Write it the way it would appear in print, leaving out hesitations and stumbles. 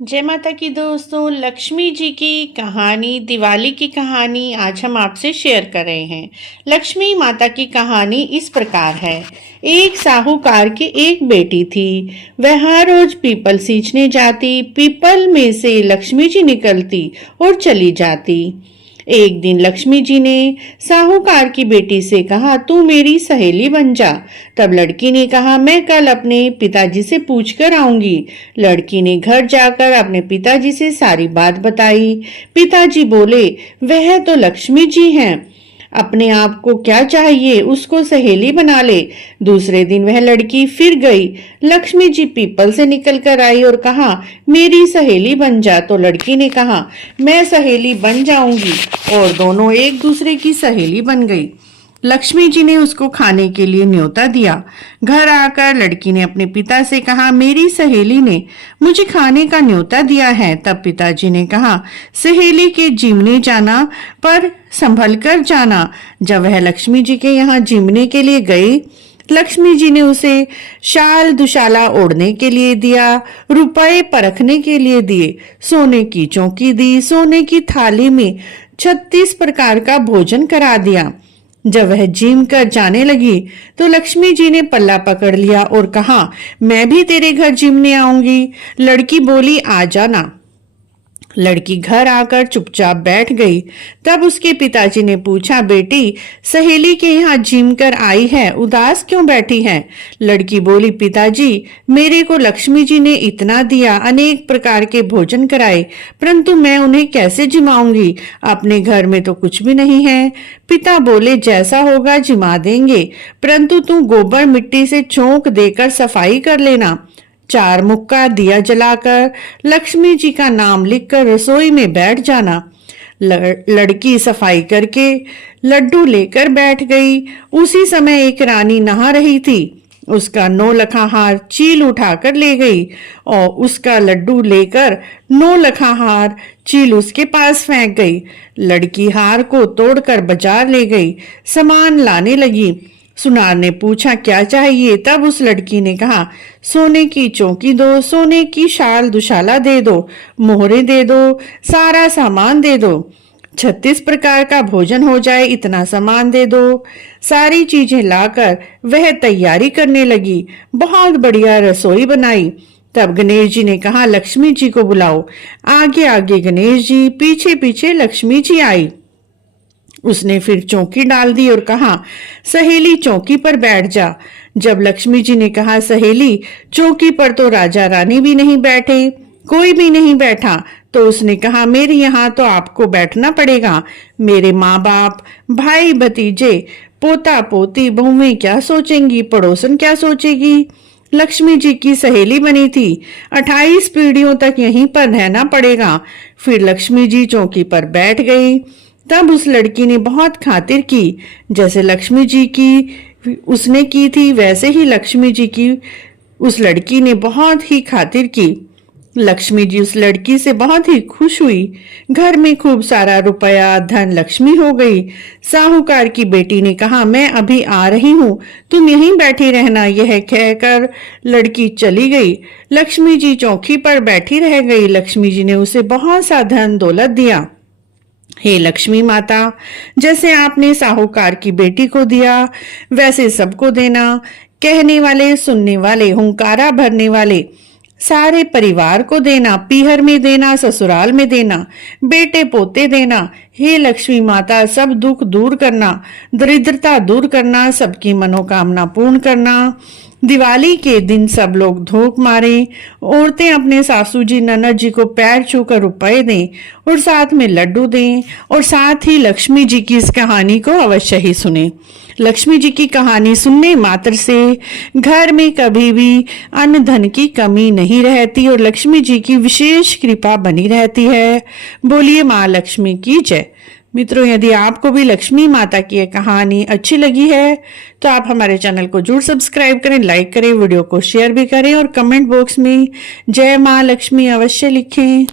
जय माता की दोस्तों, लक्ष्मी जी की कहानी, दिवाली की कहानी आज हम आपसे शेयर कर रहे हैं। लक्ष्मी माता की कहानी इस प्रकार है। एक साहूकार की एक बेटी थी। वह हर रोज पीपल सींचने जाती। पीपल में से लक्ष्मी जी निकलती और चली जाती। एक दिन लक्ष्मी जी ने साहूकार की बेटी से कहा, तू मेरी सहेली बन जा। तब लड़की ने कहा, मैं कल अपने पिताजी से पूछ कर आऊंगी। लड़की ने घर जाकर अपने पिताजी से सारी बात बताई। पिताजी बोले, वह तो लक्ष्मी जी हैं, अपने आप को क्या चाहिए, उसको सहेली बना ले। दूसरे दिन वह लड़की फिर गई। लक्ष्मी जी पीपल से निकल कर आई और कहा, मेरी सहेली बन जा। तो लड़की ने कहा, मैं सहेली बन जाऊंगी, और दोनों एक दूसरे की सहेली बन गई। लक्ष्मी जी ने उसको खाने के लिए न्योता दिया। घर आकर लड़की ने अपने पिता से कहा, मेरी सहेली ने मुझे खाने का न्योता दिया है। तब पिताजी ने कहा, सहेली के जिमने जाना पर संभल कर जाना। जब वह लक्ष्मी जी के यहाँ जिमने के लिए गई, लक्ष्मी जी ने उसे शाल दुशाला ओढ़ने के लिए दिया, रुपए परखने के लिए दिए, सोने की चौकी दी, सोने की थाली में 36 प्रकार का भोजन करा दिया। जब वह जिम कर जाने लगी तो लक्ष्मी जी ने पल्ला पकड़ लिया और कहा, मैं भी तेरे घर जिमने आऊंगी। लड़की बोली, आ जाना। लड़की घर आकर चुपचाप बैठ गई। तब उसके पिताजी ने पूछा, बेटी सहेली के यहाँ जिम कर आई है, उदास क्यों बैठी है? लड़की बोली, पिताजी मेरे को लक्ष्मी जी ने इतना दिया, अनेक प्रकार के भोजन कराए, परंतु मैं उन्हें कैसे जिमाऊंगी? अपने घर में तो कुछ भी नहीं है। पिता बोले, जैसा होगा जिमा देंगे, परंतु तू गोबर मिट्टी से चौंक देकर सफाई कर लेना। 4 मुक्का दिया जलाकर लक्ष्मी जी का नाम लिखकर रसोई में बैठ जाना। लड़की सफाई करके लड्डू लेकर बैठ गई। उसी समय एक रानी नहा रही थी। उसका 9 लखा हार चील उठाकर ले गई और उसका लड्डू लेकर 9 लखा हार चील उसके पास फेंक गई। लड़की हार को तोड़कर बाजार ले गई, सामान लाने लगी। सुनार ने पूछा, क्या चाहिए? तब उस लड़की ने कहा, सोने की चौकी दो, सोने की शाल दुशाला दे दो, मोहरे दे दो, सारा सामान दे दो। 36 प्रकार का भोजन हो जाए, इतना सामान दे दो। सारी चीजें लाकर वह तैयारी करने लगी। बहुत बढ़िया रसोई बनाई। तब गणेश जी ने कहा, लक्ष्मी जी को बुलाओ। आगे आगे गणेश जी, पीछे पीछे लक्ष्मी जी आई। उसने फिर चौकी डाल दी और कहा, सहेली चौकी पर बैठ जा। जब लक्ष्मी जी ने कहा, सहेली चौकी पर तो राजा रानी भी नहीं बैठे, कोई भी नहीं बैठा, तो उसने कहा, मेरे यहाँ तो आपको बैठना पड़ेगा। मेरे माँ बाप, भाई भतीजे, पोता पोती, बहुएं क्या सोचेंगी, पड़ोसन क्या सोचेगी? लक्ष्मी जी की सहेली बनी थी, 28 पीढ़ियों तक यहीं पर रहना पड़ेगा। फिर लक्ष्मी जी चौकी पर बैठ गई। तब उस लड़की ने बहुत खातिर की। जैसे लक्ष्मी जी की उसने की थी, वैसे ही लक्ष्मी जी की उस लड़की ने बहुत ही खातिर की। लक्ष्मी जी उस लड़की से बहुत ही खुश हुई। घर में खूब सारा रुपया धन लक्ष्मी हो गई। साहूकार की बेटी ने कहा, मैं अभी आ रही हूँ, तुम यहीं बैठी रहना। यह कहकर लड़की चली गई। लक्ष्मी जी चौकी पर बैठी रह गई। लक्ष्मी जी ने उसे बहुत सा धन दौलत दिया। हे लक्ष्मी माता, जैसे आपने साहूकार की बेटी को दिया, वैसे सबको देना। कहने वाले, सुनने वाले, हुंकारा भरने वाले सारे परिवार को देना। पीहर में देना, ससुराल में देना, बेटे पोते देना। हे लक्ष्मी माता, सब दुख दूर करना, दरिद्रता दूर करना, सबकी मनोकामना पूर्ण करना। दिवाली के दिन सब लोग धूप मारें, औरतें अपने सासू जी ननद जी को पैर छूकर रुपए दें और साथ में लड्डू दें, और साथ ही लक्ष्मी जी की इस कहानी को अवश्य ही सुने। लक्ष्मी जी की कहानी सुनने मात्र से घर में कभी भी अन्न धन की कमी नहीं रहती और लक्ष्मी जी की विशेष कृपा बनी रहती है। बोलिए माँ लक्ष्मी की जय। मित्रों, यदि आपको भी लक्ष्मी माता की यह कहानी अच्छी लगी है तो आप हमारे चैनल को जरूर सब्सक्राइब करें, लाइक करें, वीडियो को शेयर भी करें और कमेंट बॉक्स में जय माँ लक्ष्मी अवश्य लिखें।